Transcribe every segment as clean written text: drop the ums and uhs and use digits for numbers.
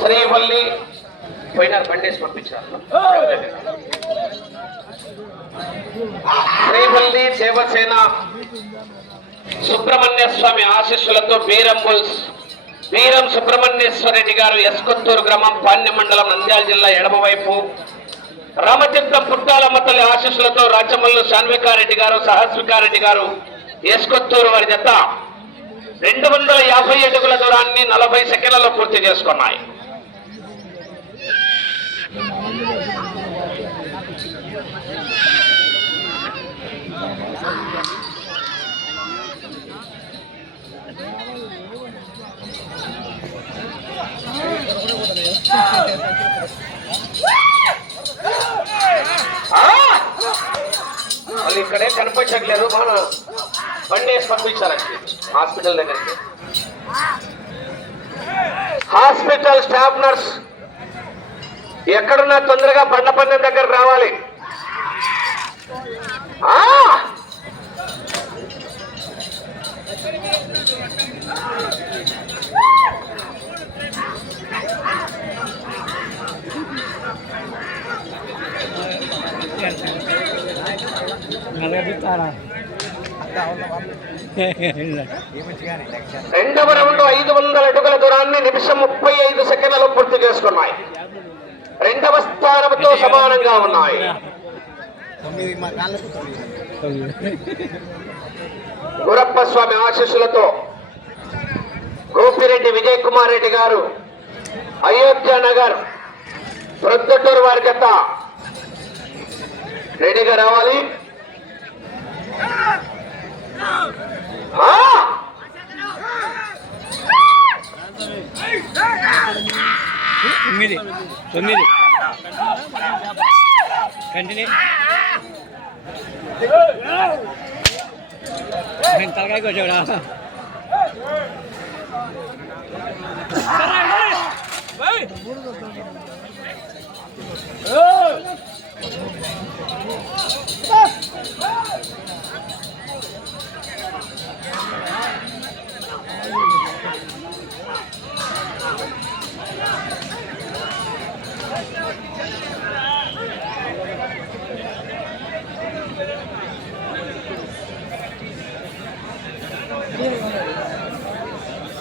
శ్రీవల్లి పోయినారు, బండేసి పంపించారు. శ్రీవల్లి దేవసేన సుబ్రహ్మణ్య స్వామి ఆశీస్సులతో వీరం సుబ్రహ్మణ్యేశ్వర రెడ్డి గారు ఎస్కొత్తూరు గ్రామం పాణ్య మండలం నంద్యాల జిల్లా ఎడమవైపు, రామచంద్రం పుట్టాలమ్మ తల్లి ఆశీస్సులతో రాచమల్లు శాన్వికారెడ్డి గారు సహస్వికారెడ్డి గారు ఎస్కొత్తూరు వారి జత 250 అడుగుల దూరాన్ని 40 సెకండ్లలో పూర్తి చేసుకున్నాయి. వాళ్ళు ఇక్కడే కనిపించట్లేదు, మన బండి వేసి పంపించారండి హాస్పిటల్ దగ్గరికి. హాస్పిటల్ స్టాఫ్ నర్స్ ఎక్కడున్నా తొందరగా బండ పందెం దగ్గర రావాలి. రెండవ రౌండ్ 500 అడుగుల దూరాన్ని నిమిషం 35 సెకండ్లలో పూర్తి చేసుకున్నాయి. రెండవ స్థానంతో సమానంగా ఉన్నాయి. గురప్ప స్వామి ఆశీస్సులతో గోపిరెడ్డి విజయ్ కుమార్ రెడ్డి గారు అయోధ్య నగర్ ప్రొద్దుటూరు వారి జత రెడీగా రావాలి. తొమ్మిది కంటిన్యూ తలకాయకి వచ్చాడా?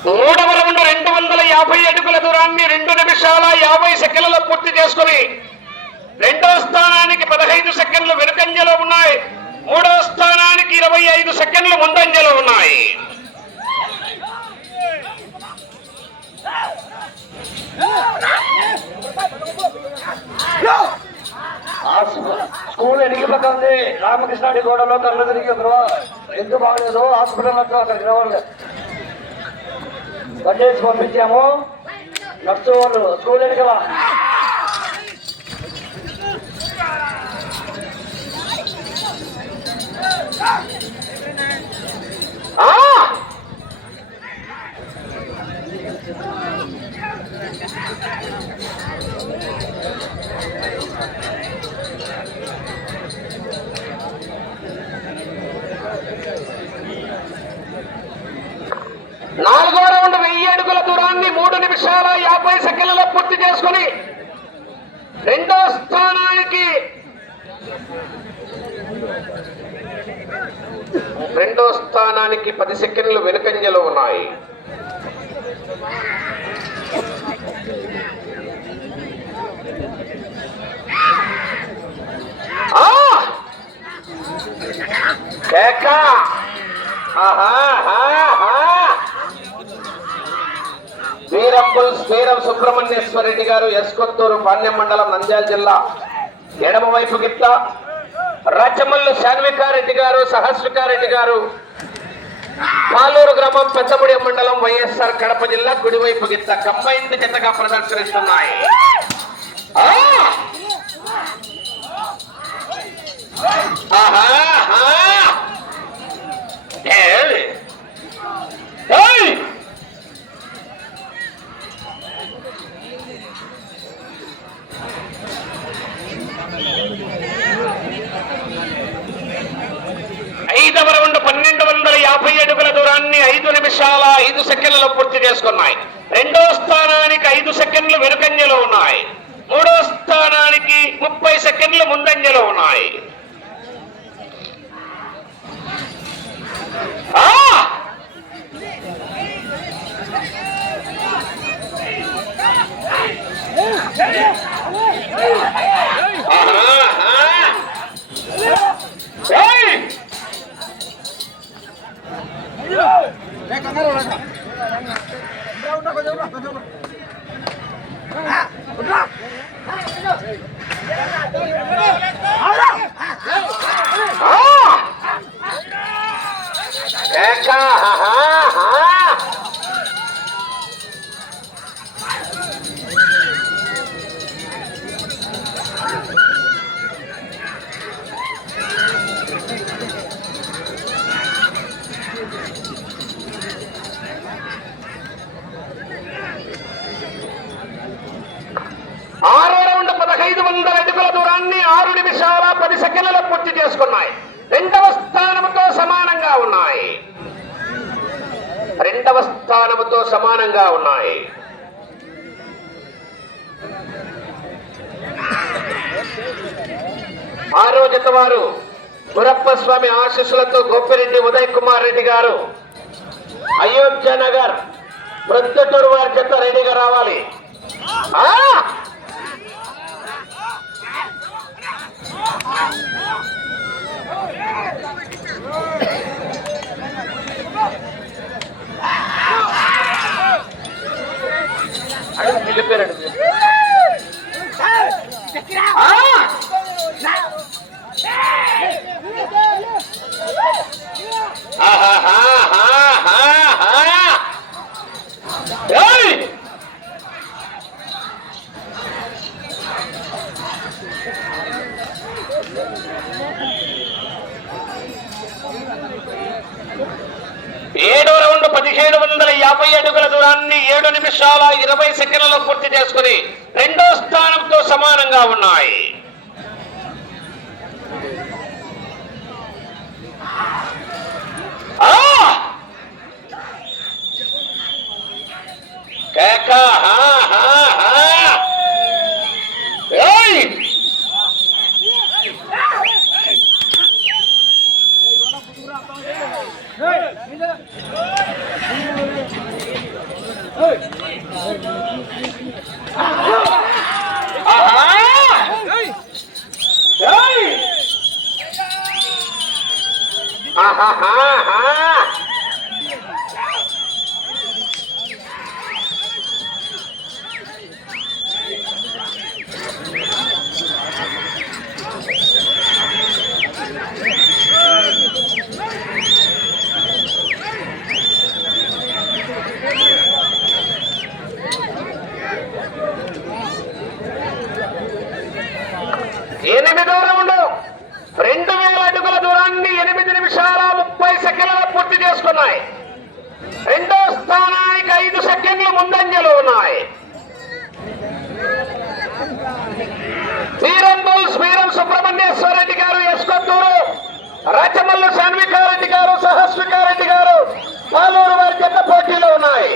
మూడవ రౌండ్ 250 అడుగుల దూరాన్ని 2 నిమిషాల 50 సెకండ్లలో పూర్తి చేసుకుని రెండవ స్థానానికి 15 సెకండ్లు వెనుకంజలో ఉన్నాయి. మూడవ స్థానానికి 25 సెకండ్లు ముందంజలో ఉన్నాయి. స్కూల్ ఎడిగిపోతుంది. రామకృష్ణాడి గోడలో కళ్ళు తిరిగి ఎందుకు బాగలేదు, హాస్పిటల్ అక్కడికి రావాలి. బండేసి పంపించాము. నర్సు వాళ్ళు స్కూల్ ఎడిగలా నాలుగో రౌండ్ 1000 అడుగుల దూరాన్ని 3 నిమిషాల 50 సెకండ్లలో పూర్తి చేసుకుని రెండో స్థానానికి 10 సెకండ్లు వెనుకంజలో ఉన్నాయి. వీరం సుబ్రహ్మణ్యేశ్వర రెడ్డి గారు ఎస్కొత్తూరు పాణ్యం మండలం నంద్యాల జిల్లా ఎడమవైపు గిట్ట, రాచమల్లు శాన్వికారెడ్డి గారు సహస్వికారెడ్డి గారు పాలూరు గ్రామం పెద్దముడి మండలం వైఎస్ఆర్ కడప జిల్లా కుడివైపు గిట్ట కంబైన్డ్ జతగా ప్రదర్శనిస్తున్నాయి. ఐదవ రౌండ్ 1250 అడుగుల దూరాన్ని 5 నిమిషాల 5 సెకండ్లలో పూర్తి చేసుకున్నాయి. రెండో స్థానానికి 5 సెకండ్లు వెనుకంజలో ఉన్నాయి. మూడో స్థానానికి 30 సెకండ్లు ముందంజలో ఉన్నాయి. ఆరో రౌండ్ 1500 అడుగుల దూరాన్ని 6 నిమిషాల 10 సెకండ్లలో పూర్తి చేసుకున్నాయి. రెండవ స్థానంతో సమానంగా ఉన్నాయి. ఆరో జత వారు గురప్ప స్వామి ఆశీస్సులతో గోపిరెడ్డి ఉదయ్ కుమార్ రెడ్డి గారు అయోధ్య నగర్ ప్రొద్దుటూరు వారి జత రెడీగా రావాలి. వెళ్ళిపోయాడు. ఏడో రౌండ్ 1750 అడుగుల దూరాన్ని 7 నిమిషాల 20 సెకండ్లలో పూర్తి చేసుకుని రెండో స్థానంతో సమానంగా ఉన్నాయి. ఎనిమిదో రౌండ్ 2000 అడుగుల దూరాన్ని 8 నిమిషాల 30 సెకండ్లలో పూర్తి చేసుకున్నాయి. రెండో స్థానానికి 5 సెకండ్లు ముందంజలో ఉన్నాయి. వీరం సుబ్రహ్మణ్యేశ్వర రెడ్డి గారు ఎస్కొత్తూరు, రాచమల్లు శాన్వికారెడ్డి గారు సహస్వికారెడ్డి గారు పాలూరు వారి జత పోటీలో ఉన్నాయి.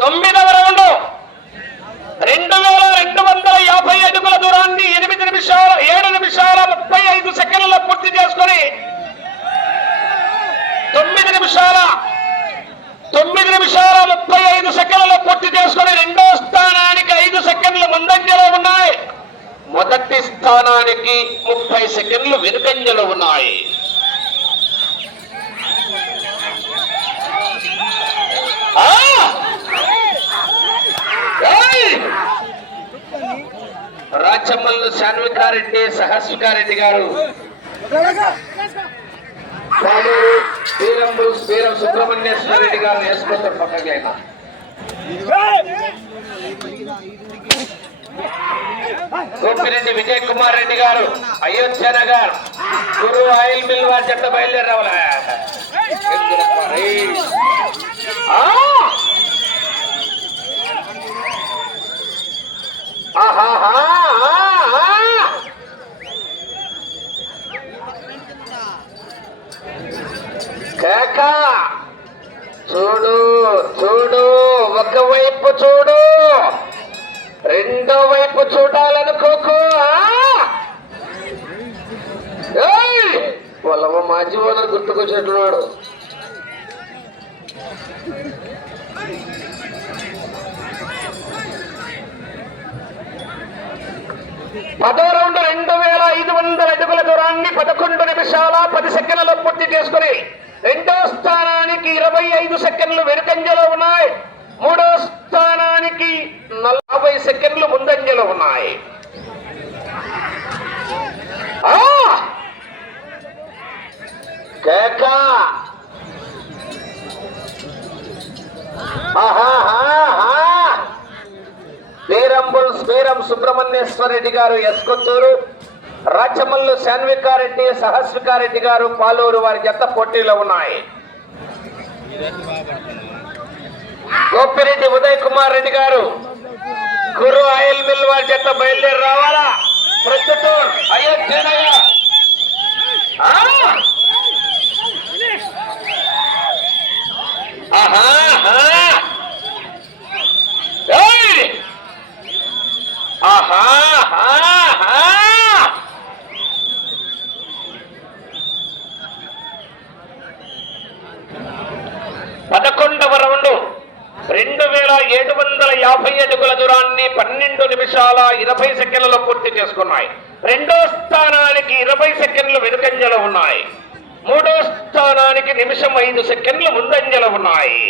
తొమ్మిదవ రౌండ్ 2250 అడుగుల దూరాన్ని 7 నిమిషాల 35 సెకండ్లలో పూర్తి చేసుకుని 9 నిమిషాల 35 సెకండ్లలో పూర్తి చేసుకుని రెండో స్థానానికి 5 సెకండ్లు ముందంజలో ఉన్నాయి. మొదటి స్థానానికి 30 సెకండ్లు వెనుకంజలో ఉన్నాయి. Hey! శాన్వికారెడ్డి సహస్వికారెడ్డి గారు పాలూరు వీరం సుబ్రహ్మణ్యేశ్వర రెడ్డి గారు వేసుకుంటారు పక్కకైనా గోపిరెడ్డి విజయ్ కుమార్ రెడ్డి గారు అయోధ్య నగర్ గురు ఆయిల్ మిల్ వారి చెత్త బయలుదేరి రావాల కేకా చూడు చూడు ఒకవైపు చూడు రెండో వైపు చూడాలనుకోకు పొలవ మా జీవన గుర్తుకొచ్చినట్టున్నాడు. పదో రౌండ్ 2500 అడుగుల దూరాన్ని 11 నిమిషాల 10 సెకండ్లలో పూర్తి చేసుకుని రెండో స్థానానికి 25 సెకండ్లు వెనుకంజలో ఉన్నాయి. మూడో స్థానానికి 40 సెకండ్లు ముందంజలో ఉన్నాయి. వీరం సుబ్రహ్మణ్యేశ్వర రెడ్డి గారు ఎస్కొత్తూరు, రాచమల్లు శాన్వికారెడ్డి సహస్వికారెడ్డి గారు పాలూరు వారి జత పోటీలో ఉన్నాయి. గోపిరెడ్డి ఉదయ్ కుమార్ రెడ్డి గారు గురు ఆయిల్ మిల్ వారి జత బయలుదేరి రావాలా. ప్రొద్దుటూరు అయోధ్య నగర్ పదకొండవ రౌండ్ 2750 అడుగుల దూరాన్ని 12 నిమిషాల 20 సెకండ్లలో పూర్తి చేసుకున్నాయి. రెండో స్థానానికి 20 సెకండ్లు వెనుకంజలో ఉన్నాయి. మూడో స్థానానికి నిమిషం 5 సెకండ్లు ముందంజలో ఉన్నాయి.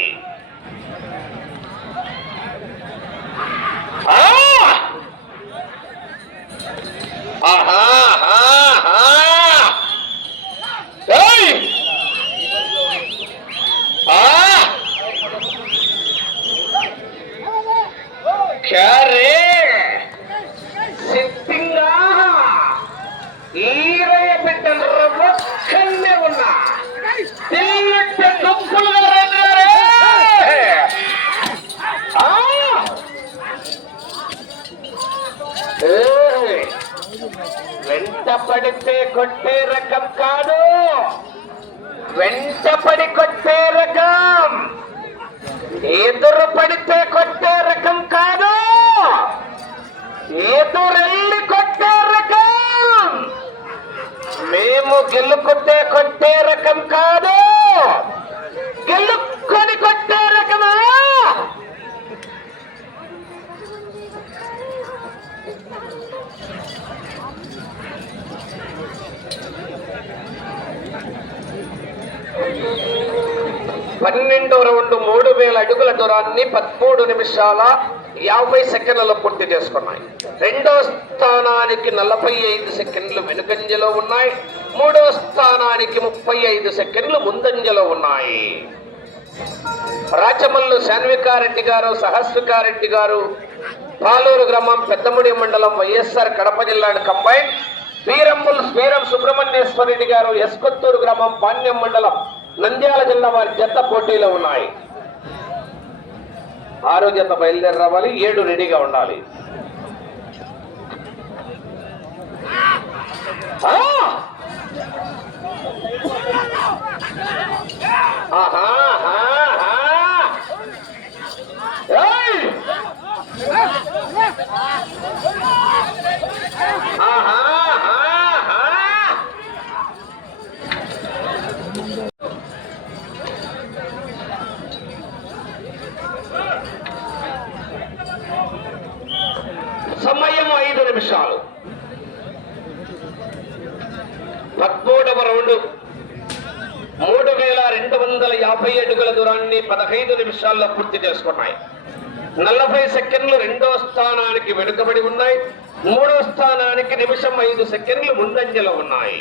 సిద్ధింగా ఈరయ్య బిడ్డలు ఒక్కనే ఉన్నా వెంట పడితే కొట్టే రకం కాదు, వెంటపడి కొట్టే రకం, ఎదురు పడితే కొట్టే రకం కాదు, ఎదురెళ్ళి కొట్టే రకం. మేము గెలుకుంటే కొట్టే రకం కాదు, గెలుక్కొని కొట్టే రకమా. పన్నెండవ రౌండ్ 3000 అడుగుల దూరాన్ని 13 నిమిషాల 50 సెకండ్లలో పూర్తి చేసుకున్నాయి. రెండో స్థానానికి 45 సెకండ్లు వెనుకంజలో ఉన్నాయి. మూడో స్థానానికి 35 సెకండ్లు ముందంజలో ఉన్నాయి. రాచమల్లు శాన్వికారెడ్డి గారు సహస్వికారెడ్డి గారు పాలూరు గ్రామం పెద్దముడి మండలం వైఎస్ఆర్ కడప జిల్లా కంబైన్. వీరం సుబ్రహ్మణ్యేశ్వర రెడ్డి గారు ఎస్కొత్తూరు గ్రామం పాణ్యం మండలం నంద్యాల జిల్లా వారి జత పోటీలో ఉన్నాయి. 6 జత బయలుదేరి రావాలి, 7 రెడీగా ఉండాలి. సమయం 5 నిమిషాలు. 13వ రౌండ్ 3250 అడుగుల దూరాన్ని 15 నిమిషాల్లో పూర్తి చేసుకున్నాయి. 40 సెకండ్లు రెండో స్థానానికి వెనుకబడి ఉన్నాయి. మూడో స్థానానికి నిమిషం 5 సెకండ్లు ముందంజలో ఉన్నాయి.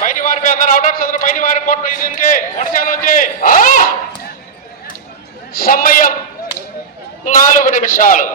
బయటి వారి అందరూ అవుటర్ చదువు బయటి వారి కోర్టు ఇది నుంచి వడచాల నుంచి సమయం 4 నిమిషాలు.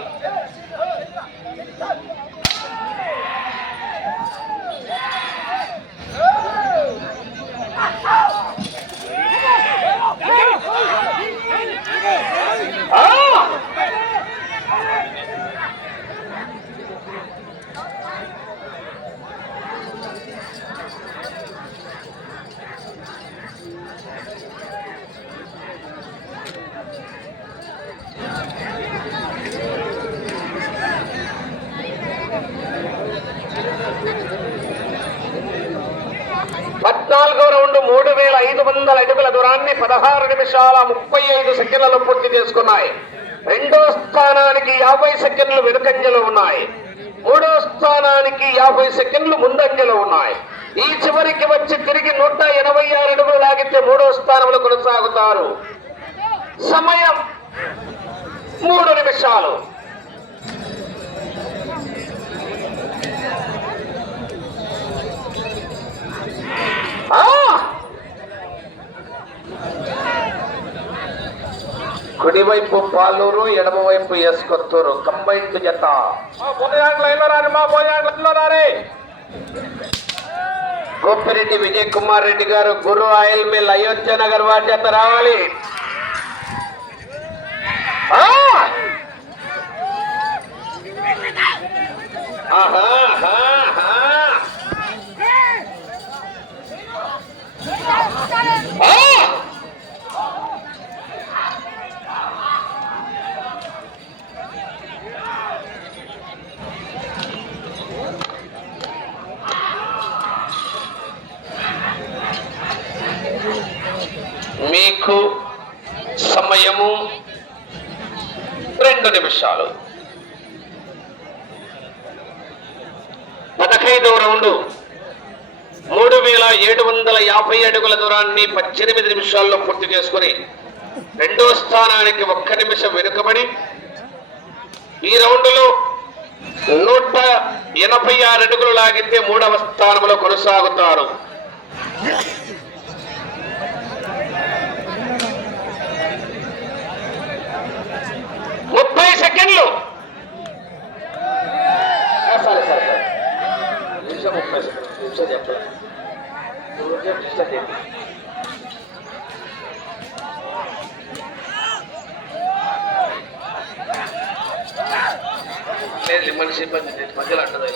పద్నాలుగో రౌండ్ 3500 అడుగుల దూరాన్ని 16 నిమిషాల 35 సెకండ్లలో పూర్తి చేసుకున్నాయి. రెండో స్థానానికి 50 సెకండ్లు వెనుకంజలో ఉన్నాయి. మూడో స్థానానికి 50 సెకండ్లు ముందంజలో ఉన్నాయి. ఈ చివరికి వచ్చి తిరిగి 186 అడుగులు లాగితే మూడో స్థానంలో కొనసాగుతారు. సమయం 3 నిమిషాలు. కుడివైపు పాలూరు, ఎడమవైపు ఎస్కొత్తూరు కంబైన్డ్ జత. గోపిరెడ్డి విజయ్ కుమార్ రెడ్డి గారు, గురు ఆయిల్ మిల్, అయోధ్య నగర్ వారి జత రావాలి. మీకు సమయము 2 నిమిషాలు. 15వ రౌండ్ 3750 అడుగుల దూరాన్ని 18 నిమిషాల్లో పూర్తి చేసుకుని రెండో స్థానానికి 1 నిమిషం వెనుకబడి ఈ రౌండ్లో 186 అడుగులు లాగితే 3వ స్థానంలో కొనసాగుతారు. 30 సెకండ్లు. సరే నిమిషం 30 సెకండ్లు. నిమిషం చెప్పలేదు. మనిషి ఇబ్బంది మధ్యలో అంటది.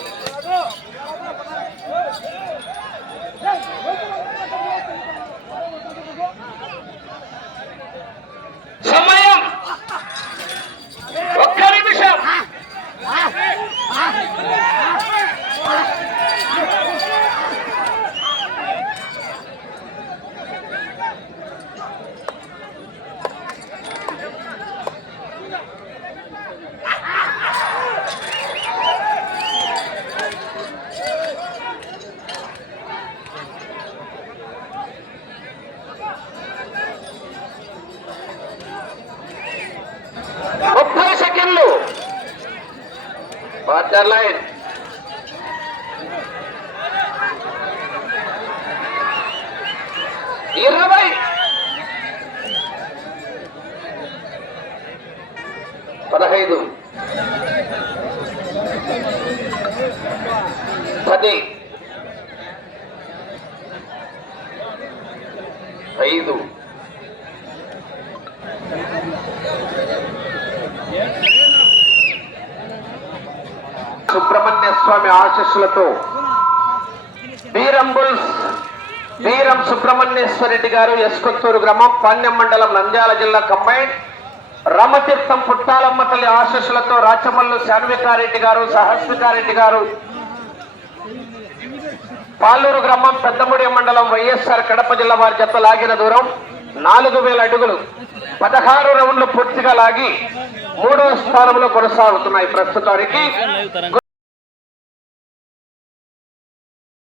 సమయం 1 నిమిషం. Water line. ఇరవై 15 10 5 సుబ్రహ్మణ్య స్వామి ఆశీస్సులతో బీరంబుల్స్ వీరం సుబ్రహ్మణ్యేశ్వర రెడ్డి గారు ఎస్కొత్తూరు గ్రామం పాణ్యం మండలం నంద్యాల జిల్లా కంబైన్ రామతీర్థం పుట్టాలమ్మ తల్లి ఆశీస్సులతో రాచమల్లు శాన్వికారెడ్డి గారు సహస్వికారెడ్డి గారు పాలూరు గ్రామం పెద్దముడి మండలం వైఎస్ఆర్ కడప జిల్లా వారి జత లాగిన దూరం 4000 అడుగులు 16 రౌండ్లు పూర్తిగా లాగి 3వ స్థానంలో కొనసాగుతున్నాయి ప్రస్తుతానికి.